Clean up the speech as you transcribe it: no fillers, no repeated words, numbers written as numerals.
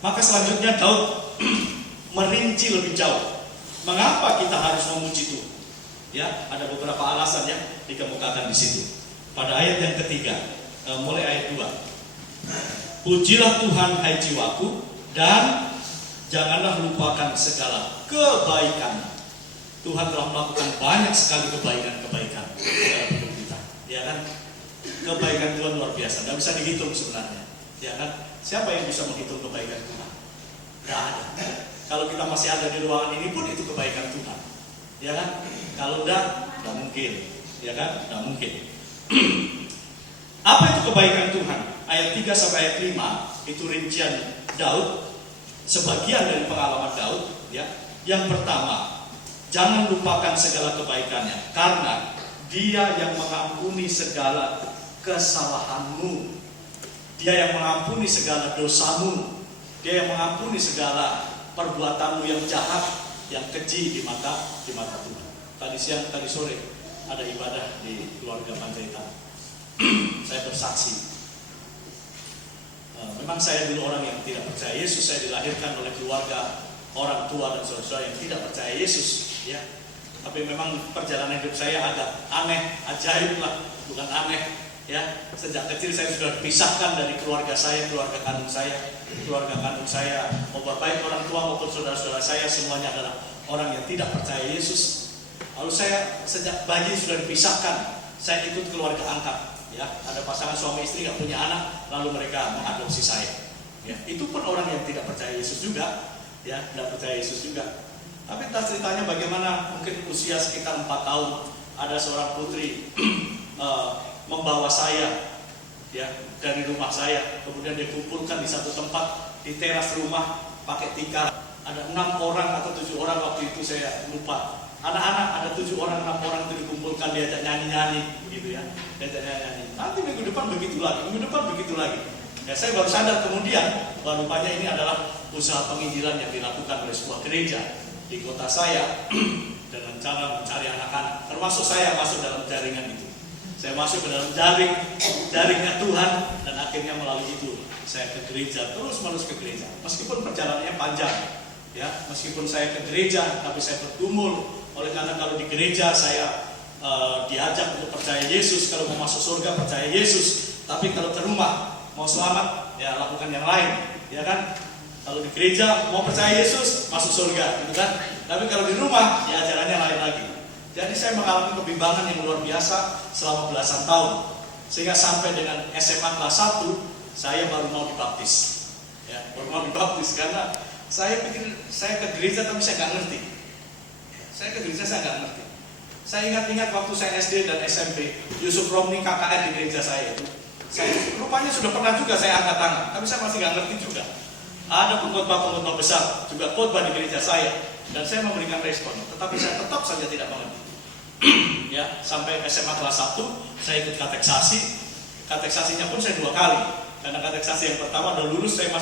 Maka selanjutnya Daud merinci lebih jauh. Mengapa kita harus memuji Tuhan? Ya, ada beberapa alasan yang dikemukakan di situ. Pada ayat yang ketiga, mulai ayat 2. Pujilah Tuhan hai jiwaku, dan janganlah lupakan segala kebaikan. Tuhan telah melakukan banyak sekali kebaikan-kebaikan dalam hidup kita. Ya kan? Kebaikan Tuhan luar biasa, tidak bisa dihitung sebenarnya. Ya kan? Siapa yang bisa menghitung kebaikan Tuhan? Tidak ada. Kalau kita masih ada di ruangan ini pun itu kebaikan Tuhan. Ya kan? Kalau tidak mungkin. Ya kan? Tidak mungkin. Apa itu kebaikan Tuhan? Ayat 3 sampai ayat 5 itu rincian Daud, sebagian dari pengalaman Daud. Ya. Yang pertama, jangan lupakan segala kebaikannya, karena Dia yang mengampuni segala kesalahanmu. Dia yang mengampuni segala dosamu. Dia yang mengampuni segala perbuatanmu yang jahat, yang keji di mata Tuhan. Tadi siang, tadi sore ada ibadah di keluarga Panjaitan. Saya bersaksi. Memang saya dulu orang yang tidak percaya Yesus. Saya dilahirkan oleh keluarga, orang tua dan saudara-saudara yang tidak percaya Yesus. Ya, tapi memang perjalanan hidup saya agak aneh, ajaib lah, bukan aneh. Ya, sejak kecil saya sudah dipisahkan dari keluarga saya, keluarga kandung saya. Keluarga kandung saya, baik orang tua maupun saudara-saudara saya, semuanya adalah orang yang tidak percaya Yesus. Lalu saya sejak bayi sudah dipisahkan. Saya ikut keluarga angkat. Ya, ada pasangan suami istri nggak punya anak, lalu mereka mengadopsi saya. Ya, itu pun orang yang tidak percaya Yesus juga. Ya, tidak percaya Yesus juga. Tapi entah ceritanya bagaimana, mungkin usia sekitar 4 tahun, ada seorang putri membawa saya, ya, dari rumah saya, kemudian dikumpulkan di satu tempat di teras rumah pakai tikar. Ada 6 orang atau 7 orang waktu itu, saya lupa. Anak-anak ada 7 orang, 6 orang itu dikumpulkan, diajak nyanyi-nyanyi, gitu ya, diajak nyanyi-nyanyi. Nanti minggu depan begitu lagi, minggu depan begitu lagi. Ya, saya baru sadar kemudian bahwa rupanya ini adalah usaha penginjilan yang dilakukan oleh sebuah gereja di kota saya dengan cara mencari anak-anak. Termasuk saya masuk dalam jaringan itu. Saya masuk ke dalam jaringnya Tuhan, dan akhirnya melalui itu saya ke gereja, terus-menerus ke gereja. Meskipun perjalanannya panjang, ya, meskipun saya ke gereja, tapi saya bergumul. Oleh karena kalau di gereja saya diajak untuk percaya Yesus, kalau mau masuk surga percaya Yesus, tapi kalau ke rumah mau selamat, ya lakukan yang lain, ya kan? Kalau di gereja mau percaya Yesus masuk surga, gitu kan? Tapi kalau di rumah, ya ajarannya lain lagi. Jadi saya mengalami kebimbangan yang luar biasa selama belasan tahun, sehingga sampai dengan SMA kelas 1 saya baru mau dibaptis. Ya, baru mau dibaptis karena saya pikir saya ke gereja tapi saya nggak ngerti. Saya ke gereja saya nggak ngerti. Saya ingat-ingat waktu saya SD dan SMP, Yusuf Romni KKR di gereja saya itu, saya rupanya sudah pernah juga saya angkat tangan, tapi saya masih nggak ngerti juga. Ada pengkhotbah besar juga khotbah di gereja saya, dan saya memberikan respon, tetapi saya tetap saja tidak mengerti. Ya, sampai SMA kelas 1 saya ikut kateksasi. Kateksasinya pun saya 2 kali. Karena kateksasi yang pertama udah lulus, saya masih